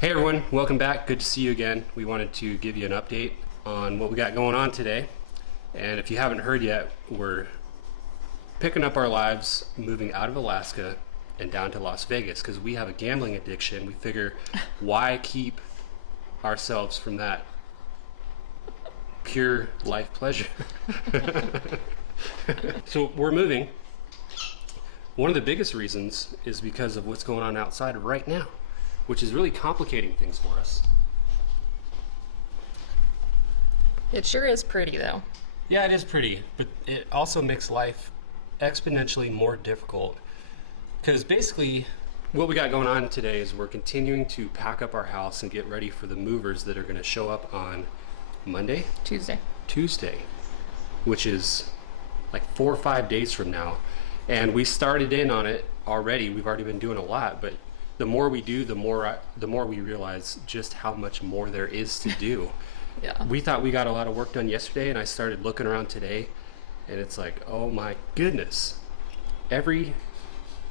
Hey everyone, welcome back. Good to see you again. We wanted to give you an update on what we got going on today. And if you haven't heard yet, we're picking up our lives, moving out of Alaska and down to Las Vegas because we have a gambling addiction. We figure, why keep ourselves from that pure life pleasure? So we're moving. One of the biggest reasons is because of what's going on outside right now, which is really complicating things for us. It sure is pretty, though. Yeah, it is pretty, but it also makes life exponentially more difficult. Because basically, what we got going on today is we're continuing to pack up our house and get ready for the movers that are going to show up on Monday? Tuesday, which is like 4 or 5 days from now. And we started in on it already. We've already been doing a lot, but the more we do, the more we realize just how much more there is to do. Yeah. We thought we got a lot of work done yesterday, and I started looking around today, and it's like, oh my goodness. Every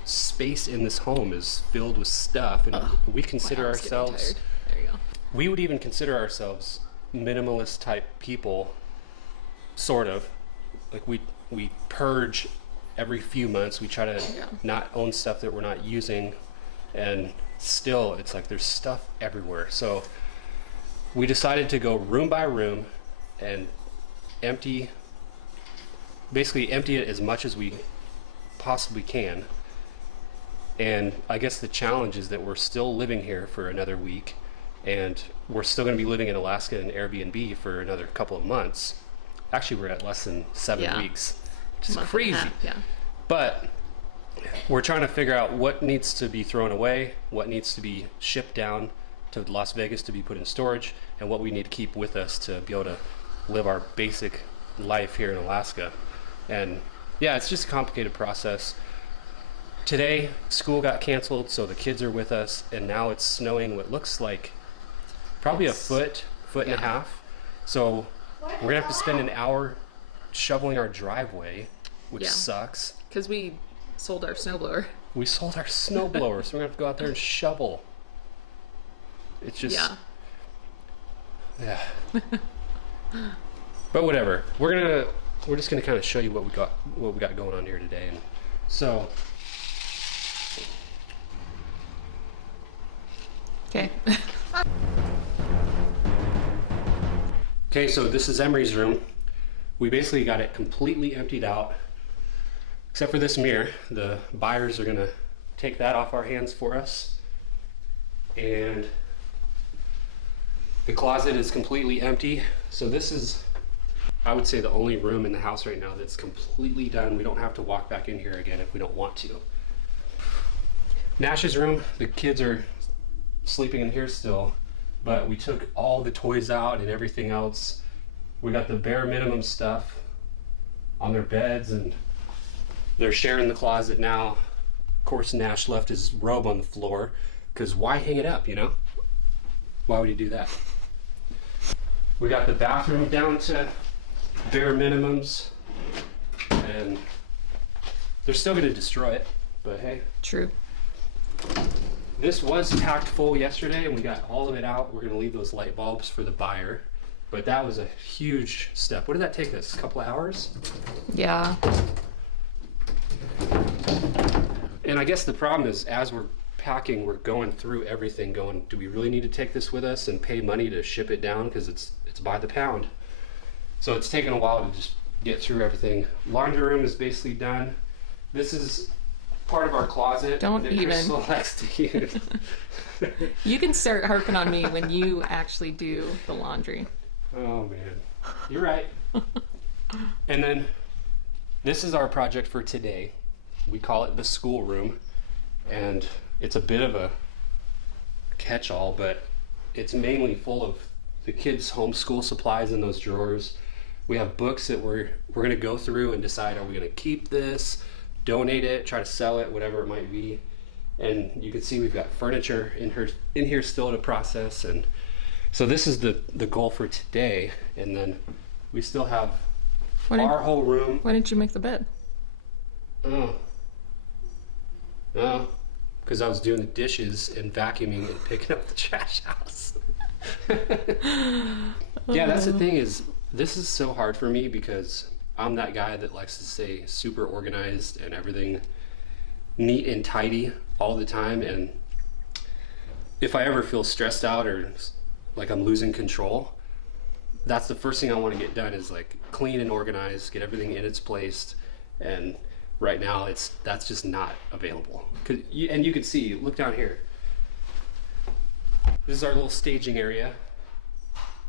space in this home is filled with stuff, and we consider My arm's getting ourselves, tired. There you go. we would even consider ourselves minimalist type people, sort of. Like we purge every few months. We try to not own stuff that we're not using, and still it's like there's stuff everywhere. So we decided to go room by room and basically empty it as much as we possibly can. And I guess the challenge is that we're still living here for another week, and we're still going to be living in Alaska in Airbnb for another couple of months. Actually, we're at less than 7 weeks, which is crazy. Yeah. But we're trying to figure out what needs to be thrown away, what needs to be shipped down to Las Vegas to be put in storage, and what we need to keep with us to be able to live our basic life here in Alaska. And yeah, it's just a complicated process. Today, school got canceled, so the kids are with us, and now it's snowing what looks like probably a foot and a half. So we're gonna have to spend an hour shoveling our driveway, which sucks. Because we sold our snowblower. We sold our snowblower, so we're gonna have to go out there and shovel. It's just yeah. But whatever. We're just gonna kind of show you what we got going on here today. And so Okay. okay, so this is Emery's room. We basically got it completely emptied out, except for this mirror. The buyers are gonna take that off our hands for us. And the closet is completely empty. So this is, I would say, the only room in the house right now that's completely done. We don't have to walk back in here again if we don't want to. Nash's room, the kids are sleeping in here still, but we took all the toys out and everything else. We got the bare minimum stuff on their beds, and they're sharing the closet now. Of course, Nash left his robe on the floor, because why hang it up, you know? Why would he do that? We got the bathroom down to bare minimums, and they're still going to destroy it, but hey. True. This was packed full yesterday, and we got all of it out. We're going to leave those light bulbs for the buyer, but that was a huge step. What did that take us? A couple of hours? Yeah. And I guess the problem is, as we're packing, we're going through everything, going, do we really need to take this with us and pay money to ship it down, because it's by the pound. So it's taken a while to just get through everything. Laundry room is basically done. This is part of our closet Don't that even. Crystal likes to use. You can start harping on me when you actually do the laundry. Oh man, you're right. And then this is our project for today. We call it the school room, and it's a bit of a catch-all, but it's mainly full of the kids' homeschool supplies in those drawers. We have books that we're going to go through and decide, are we going to keep this, donate it, try to sell it, whatever it might be. And you can see we've got furniture in here still to process, and so this is the goal for today. And then we still have our whole room. Why didn't you make the bed? Oh. because I was doing the dishes and vacuuming and picking up the trash house. Yeah, that's the thing is, this is so hard for me because I'm that guy that likes to stay super organized and everything neat and tidy all the time. And if I ever feel stressed out or like I'm losing control, that's the first thing I want to get done is like clean and organized, get everything in its place. And right now that's just not available. And you can see, look down here. This is our little staging area.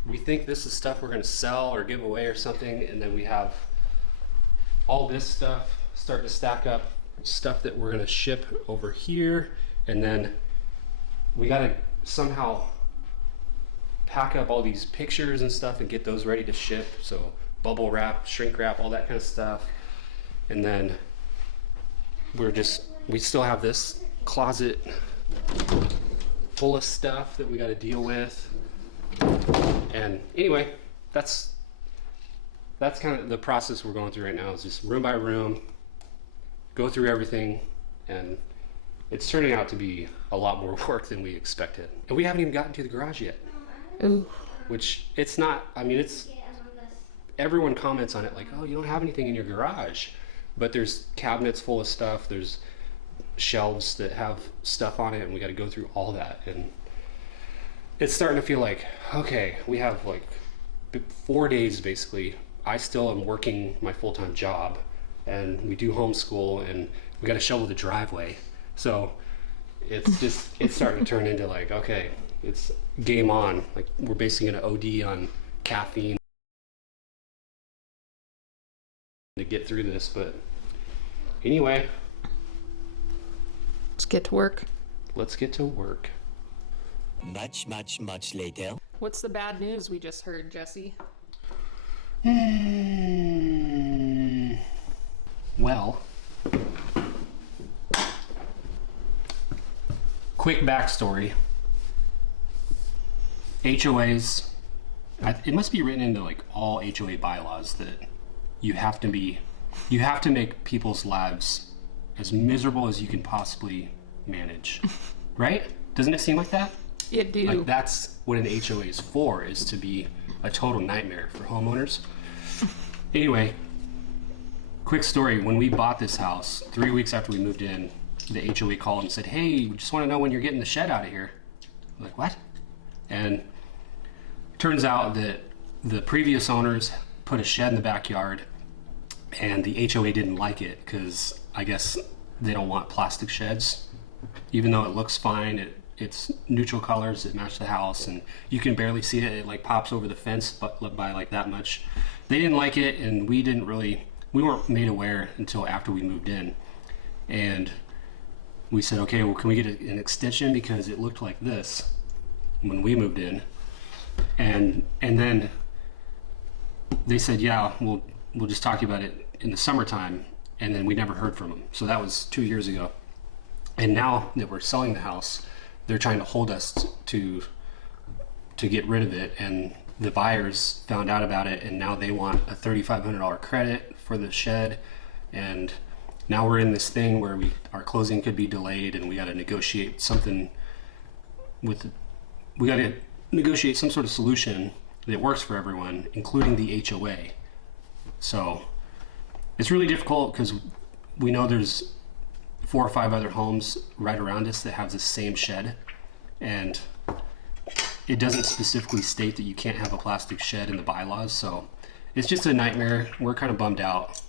We think this is stuff we're going to sell or give away or something, and then we have all this stuff start to stack up, stuff that we're going to ship over here, and then we got to somehow pack up all these pictures and stuff and get those ready to ship. So bubble wrap, shrink wrap, all that kind of stuff. And then we still have this closet full of stuff that we got to deal with. And anyway, that's kind of the process we're going through right now, is just room by room, go through everything, and it's turning out to be a lot more work than we expected. And we haven't even gotten to the garage yet. Ooh. Which it's not, I mean, it's, everyone comments on it like, oh, you don't have anything in your garage. But there's cabinets full of stuff, there's shelves that have stuff on it, and we got to go through all that. And it's starting to feel like, okay, we have like 4 days basically. I still am working my full-time job, and we do homeschool, and we got to shovel the driveway. So it's starting to turn into like, okay, it's game on. Like we're basically gonna OD on caffeine to get through this. But anyway, Let's get to work. let's get to work. Much later. What's the bad news we just heard, Jesse? Well, quick backstory. HOAs, it must be written into like all HOA bylaws that you have to make people's lives as miserable as you can possibly manage, right? Doesn't it seem like that? It do. Like that's what an HOA is for, is to be a total nightmare for homeowners. Anyway, quick story. When we bought this house, 3 weeks after we moved in, the HOA called and said, hey, we just want to know when you're getting the shed out of here. I'm like, what? And it turns out that the previous owners put a shed in the backyard, and the HOA didn't like it because I guess they don't want plastic sheds. Even though it looks fine, it's neutral colors that match the house, and you can barely see it. It like pops over the fence by like that much. They didn't like it, and we weren't made aware until after we moved in. And we said, okay, well, can we get an extension, because it looked like this when we moved in. And then they said, yeah, we'll just talk about it in the summertime. And then we never heard from them. So that was 2 years ago. And now that we're selling the house, they're trying to hold us to get rid of it. And the buyers found out about it, and now they want a $3,500 credit for the shed. And now we're in this thing where our closing could be delayed, and we got to negotiate something we got to negotiate some sort of solution that works for everyone, including the HOA. So it's really difficult because we know there's 4 or 5 other homes right around us that have the same shed, and it doesn't specifically state that you can't have a plastic shed in the bylaws. So it's just a nightmare. We're kind of bummed out,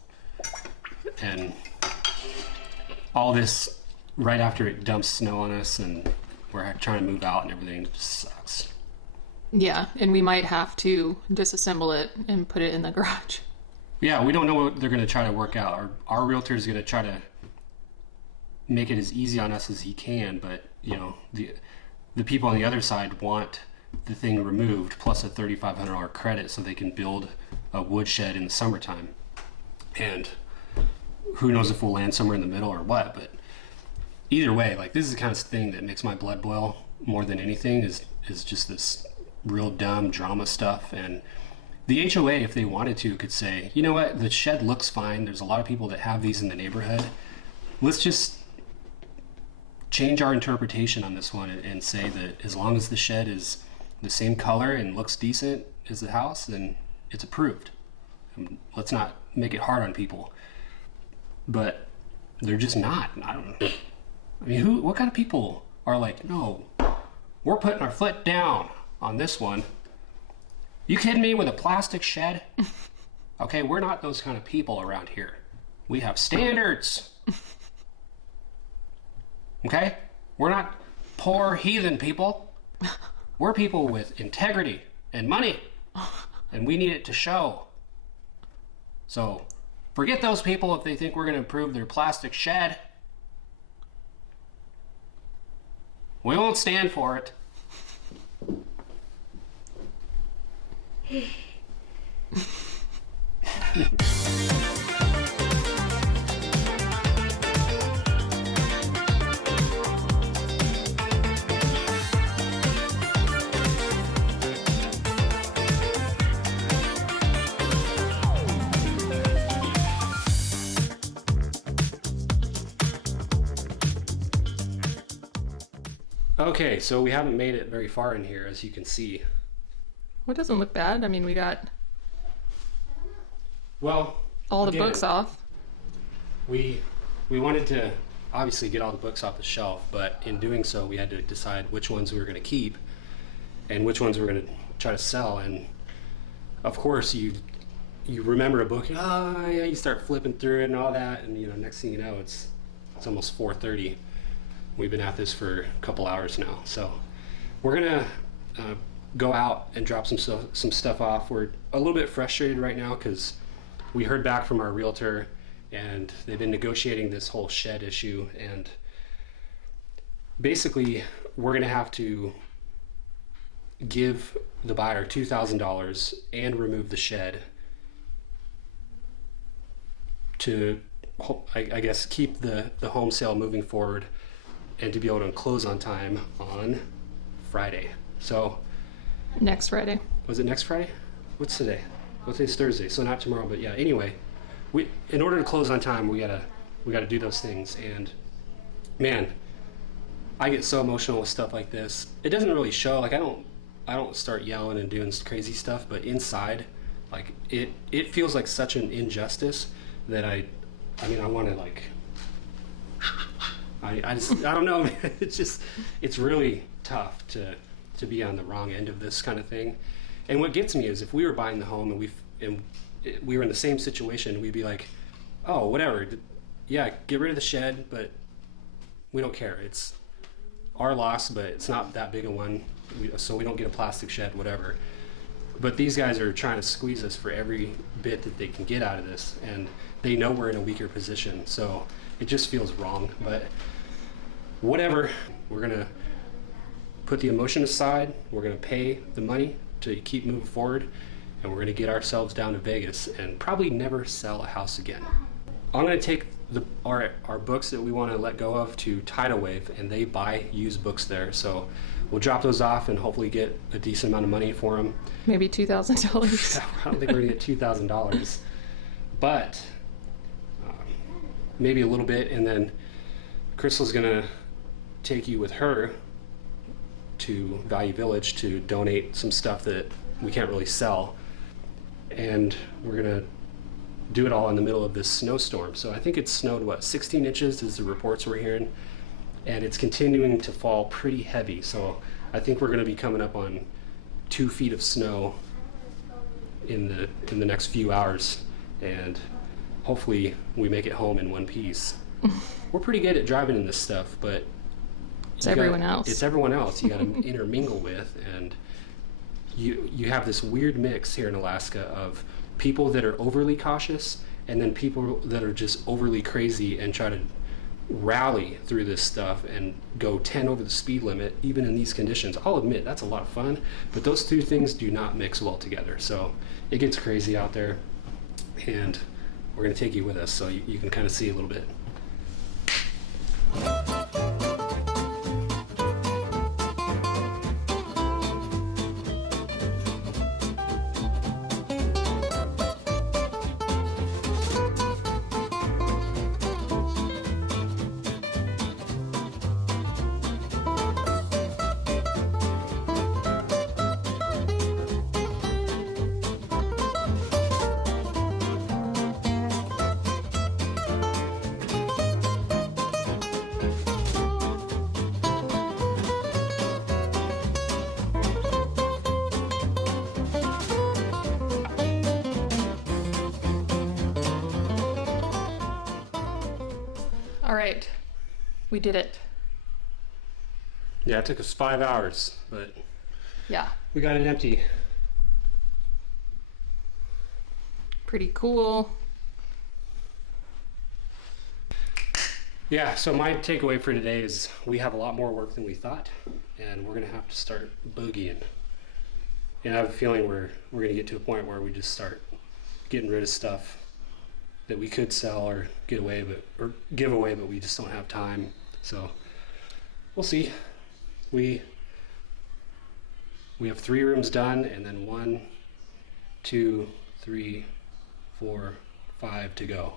and all this right after it dumps snow on us, and we're trying to move out and everything. It just sucks. Yeah, and we might have to disassemble it and put it in the garage. Yeah, we don't know what they're going to try to work out. Our realtor is going to try to make it as easy on us as he can, but you know, the people on the other side want the thing removed plus a $3,500 credit so they can build a wood shed in the summertime. And who knows if we'll land somewhere in the middle or what, but either way, like, this is the kind of thing that makes my blood boil more than anything, is just this real dumb drama stuff. And the HOA, if they wanted to, could say, you know what, the shed looks fine. There's a lot of people that have these in the neighborhood. Let's just change our interpretation on this one and say that as long as the shed is the same color and looks decent as the house, then it's approved. Let's not make it hard on people. But they're just not. I mean, what kind of people are like, no, we're putting our foot down on this one? You kidding me, with a plastic shed? Okay, we're not those kind of people around here. We have standards. Okay? We're not poor heathen people. We're people with integrity and money. And we need it to show. So, forget those people if they think we're going to improve their plastic shed. We won't stand for it. Okay, so we haven't made it very far in here, as you can see. Well, it doesn't look bad. I mean, we got Well, all the again, books off. We wanted to obviously get all the books off the shelf, but in doing so, we had to decide which ones we were going to keep and which ones we were going to try to sell. And of course, you remember a book, oh yeah, you start flipping through it and all that, and next thing you know, it's almost 4:30. We've been at this for a couple hours now, so we're gonna go out and drop some stuff off. We're a little bit frustrated right now because we heard back from our realtor, and they've been negotiating this whole shed issue, and basically we're gonna have to give the buyer $2,000 and remove the shed to, I guess, keep the home sale moving forward and to be able to close on time on Friday. So Next Friday. was it next Friday? What's today? Well, today's Thursday, so not tomorrow, but yeah, anyway, in order to close on time, we gotta do those things. And man, I get so emotional with stuff like this. It doesn't really show, like I don't start yelling and doing crazy stuff, but inside, like it feels like such an injustice that I want to, like, I don't know, man. It's really tough to be on the wrong end of this kind of thing. And what gets me is if we were buying the home and we were in the same situation, we'd be like, oh, whatever, yeah, get rid of the shed, but we don't care. It's our loss, but it's not that big a one, so we don't get a plastic shed, whatever. But these guys are trying to squeeze us for every bit that they can get out of this, and they know we're in a weaker position, so it just feels wrong. But whatever, we're gonna put the emotion aside, we're gonna pay the money to keep moving forward, and we're gonna get ourselves down to Vegas and probably never sell a house again. I'm gonna take our books that we want to let go of to Tidal Wave, and they buy used books there, so we'll drop those off and hopefully get a decent amount of money for them. Maybe $2,000. I don't think we're gonna get $2,000, but maybe a little bit. And then Crystal's gonna take you with her to Value Village to donate some stuff that we can't really sell, and we're gonna do it all in the middle of this snowstorm. So I think it's snowed 16 inches is the reports we're hearing, and it's continuing to fall pretty heavy. So I think we're gonna be coming up on 2 feet of snow in the next few hours, and hopefully we make it home in one piece. We're pretty good at driving in this stuff, but It's everyone else. It's everyone else you got to intermingle with, and you have this weird mix here in Alaska of people that are overly cautious and then people that are just overly crazy and try to rally through this stuff and go 10 over the speed limit even in these conditions. I'll admit that's a lot of fun, but those two things do not mix well together. So it gets crazy out there, and we're going to take you with us so you can kind of see a little bit. All right. We did it. Yeah, it took us 5 hours, but Yeah. we got it empty. Pretty cool. Yeah, so my takeaway for today is we have a lot more work than we thought, and we're gonna have to start boogieing. And I have a feeling we're gonna get to a point where we just start getting rid of stuff that we could sell or give away, but we just don't have time. So we'll see. We have 3 rooms done, and then 1, 2, 3, 4, 5 to go.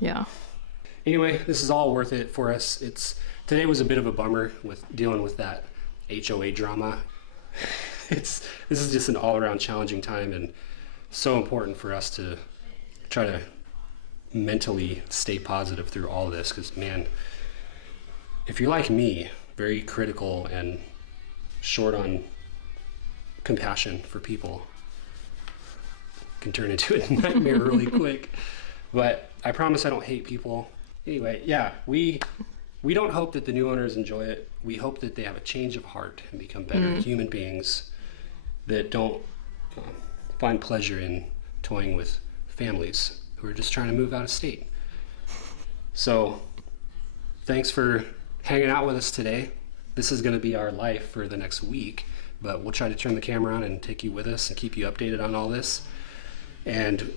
Yeah. Anyway, this is all worth it for us. Today was a bit of a bummer with dealing with that HOA drama. This is just an all-around challenging time, and so important for us to try to mentally stay positive through all of this, because man, if you're like me, very critical and short on compassion for people, it can turn into a nightmare really quick. But I promise I don't hate people. Anyway, yeah, we don't hope that the new owners enjoy it. We hope that they have a change of heart and become better human beings that don't find pleasure in toying with families who are just trying to move out of state. So thanks for hanging out with us today. This is going to be our life for the next week, but we'll try to turn the camera on and take you with us and keep you updated on all this. And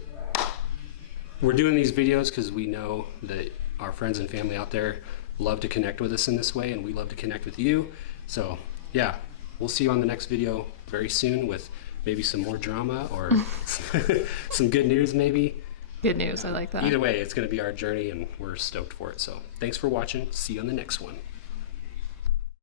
we're doing these videos because we know that our friends and family out there love to connect with us in this way, and we love to connect with you. So yeah, we'll see you on the next video very soon with maybe some more drama or some good news maybe. Good news. I like that. Either way, it's going to be our journey, and we're stoked for it. So thanks for watching. See you on the next one.